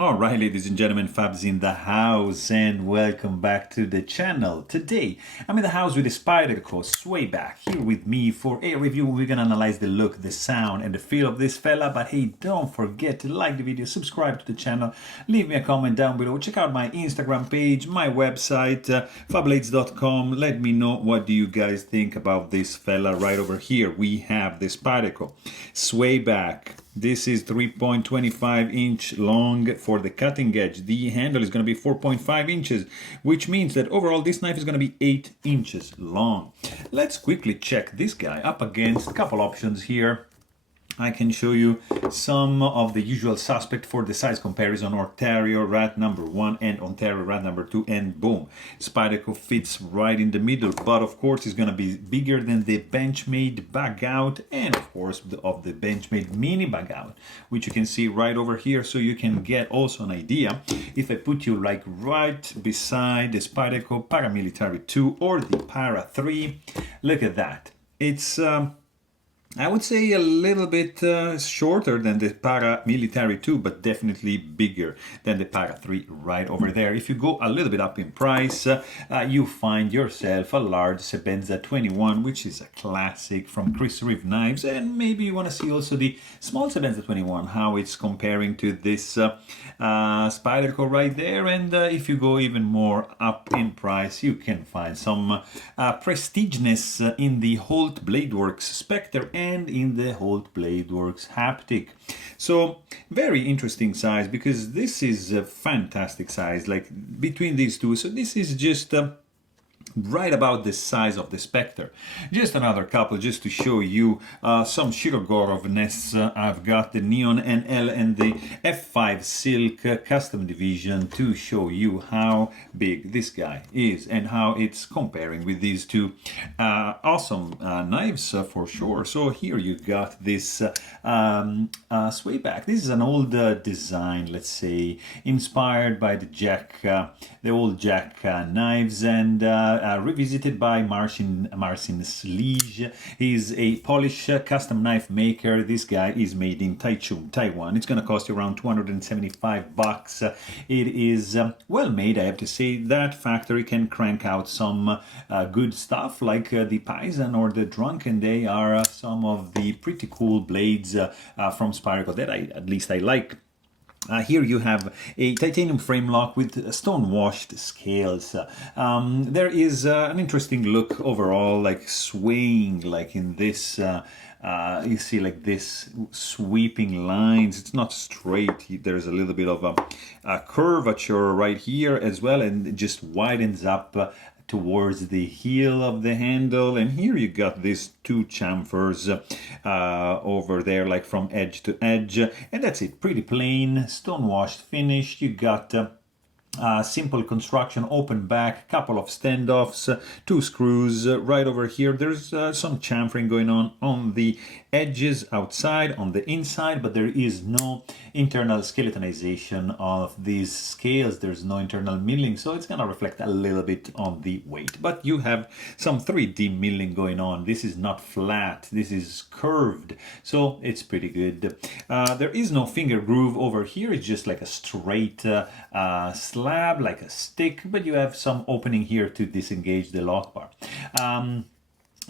Alright, ladies and gentlemen, Fabs in the house, and welcome back to the channel. Today, I'm in the house with the Spyderco Swayback, here with me for a review. We're gonna analyze the look, the sound, and the feel of this fella. But hey, don't forget to like the video, subscribe to the channel, leave me a comment down below, check out my Instagram page, my website, fablades.com. Let me know what do you guys think about this fella. Right over here, we have the Spyderco Swayback. This is 3.25 inch long for the cutting edge. The handle is going to be 4.5 inches, which means that overall this knife is going to be 8 inches long. Let's quickly check this guy up against a couple options here. I can show you some of the usual suspect for the size comparison: Ontario Rat number 1 and Ontario Rat number 2, and boom, Spyderco fits right in the middle. But of course it's going to be bigger than the Benchmade bag out, and of course of the Benchmade mini bag out, which you can see right over here. So you can get also an idea if I put you like right beside the Spyderco Paramilitary 2 or the Para 3. Look at that. It's I would say a little bit shorter than the Paramilitary 2, but definitely bigger than the Para 3 right over there. If you go a little bit up in price, you find yourself a large Sebenza 21, which is a classic from Chris Reeve Knives, and maybe you want to see also the small Sebenza 21, how it's comparing to this Spyderco right there. And if you go even more up in price, you can find some prestigeness in the Holt Bladeworks Spectre and in the Holt Bladeworks Haptic. So very interesting size, because this is a fantastic size, like between these two. So this is just right about the size of the Spectre. Just another couple just to show you some Shirogorovness. I've got the Neon NL and the F5 Silk Custom Division to show you how big this guy is and how it's comparing with these two awesome knives for sure. So here you got this Swayback. This is an old design, let's say, inspired by the old Jack knives, and revisited by Marcin Slige. He's a Polish custom knife maker. This guy is made in Taichung, Taiwan. It's going to cost you around 275 bucks. It is well made, I have to say. That factory can crank out some good stuff, like the Paisan or the Drunken. They are some of the pretty cool blades from Spyderco that at least I like. Here you have a titanium frame lock with stone-washed scales. There is an interesting look overall, like swaying, like in this, you see like this sweeping lines. It's not straight. There's a little bit of a curvature right here as well, and it just widens up towards the heel of the handle. And here you got these two chamfers over there, like from edge to edge, and that's it. Pretty plain, stone washed finish. You got simple construction, open back, couple of standoffs, two screws right over here. There's some chamfering going on the edges outside, on the inside, but there is no internal skeletonization of these scales. There's no internal milling, so it's gonna reflect a little bit on the weight. But you have some 3D milling going on. This is not flat, this is curved, so it's pretty good. There is no finger groove over here. It's just like a straight slab, like a stick, but you have some opening here to disengage the lock bar.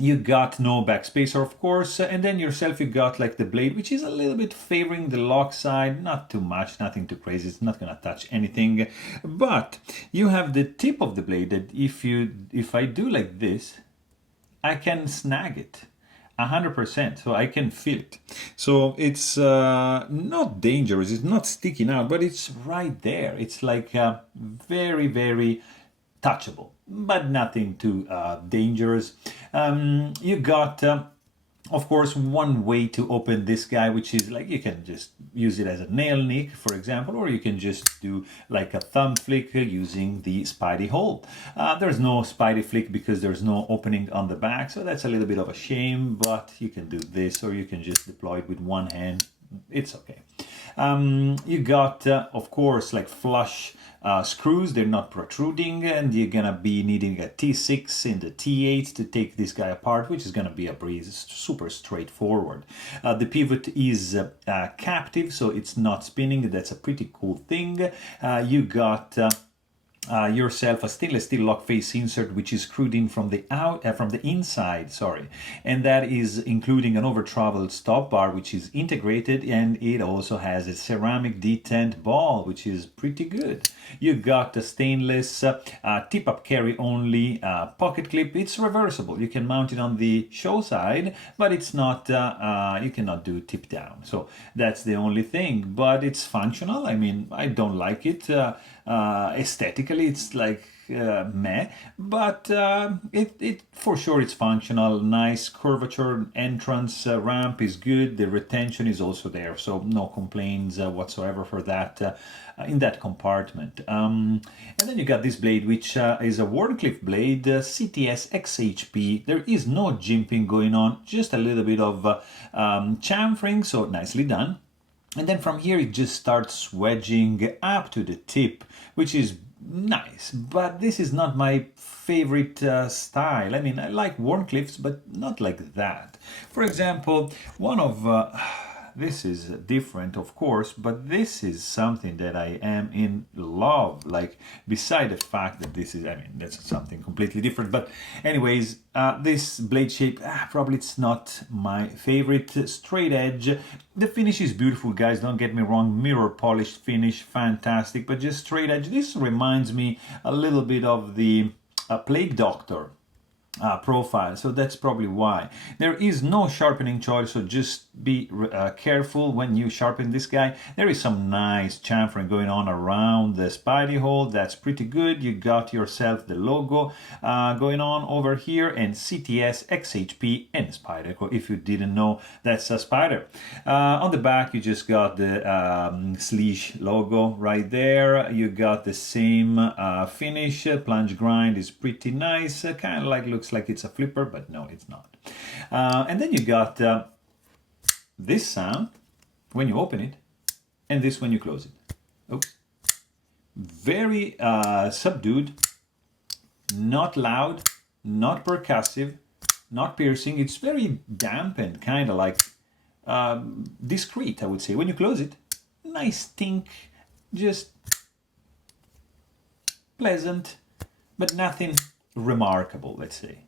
You got no backspacer, of course, and then yourself you got like the blade, which is a little bit favoring the lock side, not too much, nothing too crazy. It's not gonna touch anything, but you have the tip of the blade that if I do like this, I can snag it 100%, so I can feel it. So it's not dangerous, it's not sticking out, but it's right there. It's like very, very touchable, but nothing too dangerous. You got of course one way to open this guy, which is like you can just use it as a nail nick, for example, or you can just do like a thumb flick using the Spidey hole. There's no Spidey flick because there's no opening on the back, so that's a little bit of a shame, but you can do this, or you can just deploy it with one hand, it's okay. You got, of course, like flush screws. They're not protruding, and you're gonna be needing a T6 and a T8 to take this guy apart, which is gonna be a breeze. It's super straightforward. The pivot is captive, so it's not spinning. That's a pretty cool thing. You got yourself a stainless steel lock face insert, which is screwed in from the inside, sorry, and that is including an over traveled stop bar, which is integrated, and it also has a ceramic detent ball, which is pretty good. You got a stainless tip up carry only pocket clip. It's reversible. You can mount it on the show side, but it's not. You cannot do tip down. So that's the only thing. But it's functional. I mean, I don't like it. Aesthetically, it's like meh, but it for sure it's functional. Nice curvature entrance ramp is good. The retention is also there, so no complaints whatsoever for that in that compartment. And then you got this blade, which is a Wharncliffe blade, CTS XHP. There is no jimping going on, just a little bit of chamfering, so nicely done. And then from here it just starts wedging up to the tip, which is nice, but this is not my favorite style. I mean, I like Wharncliffes, but not like that. For example, one of this is different, of course, but this is something that I am in love. Like, beside the fact that this is, I mean, that's something completely different. But anyways, this blade shape, probably it's not my favorite. Straight edge. The finish is beautiful, guys. Don't get me wrong. Mirror polished finish, fantastic. But just straight edge. This reminds me a little bit of the Plague Doctor profile, so that's probably why. There is no sharpening choice, so just be careful when you sharpen this guy. There is some nice chamfering going on around the spidey hole. That's pretty good. You got yourself the logo going on over here, and CTS, XHP, and Spyderco. If you didn't know, that's a spider. On the back, you just got the Sleesh logo right there. You got the same finish. Plunge grind is pretty nice. Kind of like looks like it's a flipper, but no, it's not. And then you got this sound when you open it, and this when you close it. Oops. Very subdued, not loud, not percussive, not piercing. It's very dampened, kind of like discreet, I would say. When you close it, nice tink, just pleasant, but nothing remarkable, let's say.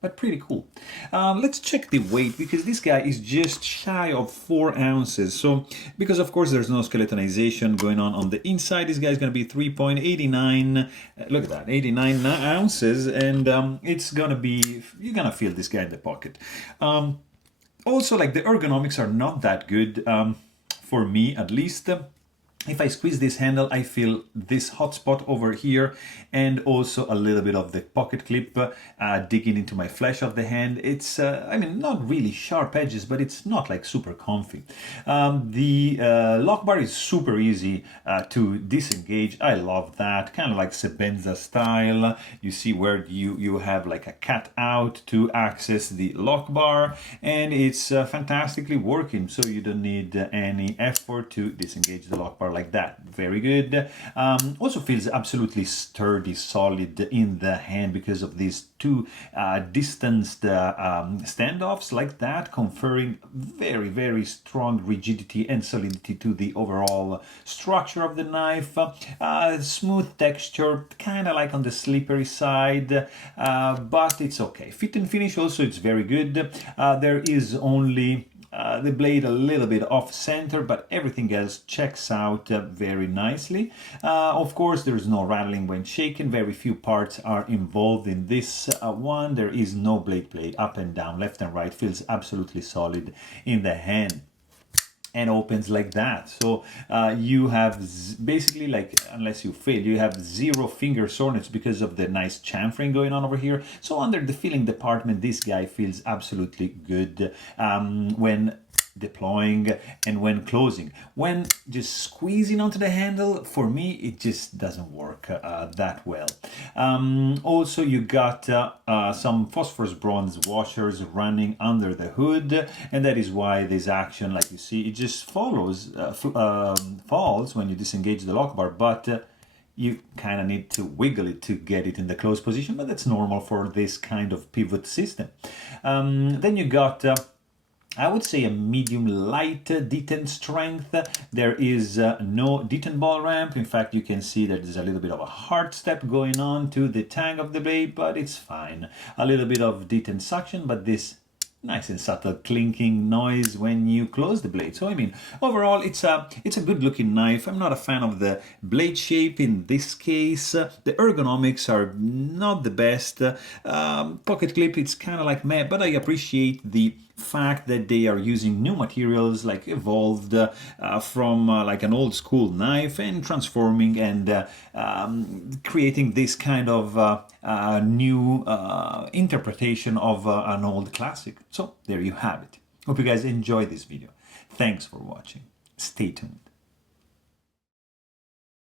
But pretty cool. Let's check the weight, because this guy is just shy of 4 ounces. So, because of course there's no skeletonization going on the inside, this guy is going to be 3.89. Look at that, 89 ounces, and it's gonna be, you're gonna feel this guy in the pocket. Also, like, the ergonomics are not that good for me, at least. If I squeeze this handle, I feel this hot spot over here, and also a little bit of the pocket clip digging into my flesh of the hand. It's, I mean, not really sharp edges, but it's not like super comfy. The lock bar is super easy to disengage. I love that, kind of like Sebenza style. You see where you have like a cut out to access the lock bar, and it's fantastically working, so you don't need any effort to disengage the lock bar like that. Very good. Also feels absolutely sturdy, solid in the hand because of these two distanced standoffs like that, conferring very, very strong rigidity and solidity to the overall structure of the knife. Smooth texture, kind of like on the slippery side, but it's okay. Fit and finish also, it's very good. There is only the blade a little bit off center, but everything else checks out very nicely. Of course, there is no rattling when shaken. Very few parts are involved in this one. There is no blade up and down, left and right. Feels absolutely solid in the hand, and opens like that. So you have basically, like, unless you fail, you have 0 finger soreness because of the nice chamfering going on over here. So under the feeling department, this guy feels absolutely good. When deploying and when closing. When just squeezing onto the handle, for me, it just doesn't work that well. Also, you got some phosphorus bronze washers running under the hood, and that is why this action, like you see, it just falls when you disengage the lock bar, but you kind of need to wiggle it to get it in the closed position, but that's normal for this kind of pivot system. Then you got I would say a medium light detent strength. There is no detent ball ramp. In fact, you can see that there's a little bit of a hard step going on to the tang of the blade, but it's fine. A little bit of detent suction, but this nice and subtle clinking noise when you close the blade. So I mean, overall, it's a good looking knife. I'm not a fan of the blade shape in this case. The ergonomics are not the best. Pocket clip, it's kind of like meh, but I appreciate the fact that they are using new materials, like evolved from like an old school knife, and transforming and creating this kind of new interpretation of an old classic. So there you have it. Hope you guys enjoyed this video. Thanks for watching. Stay tuned.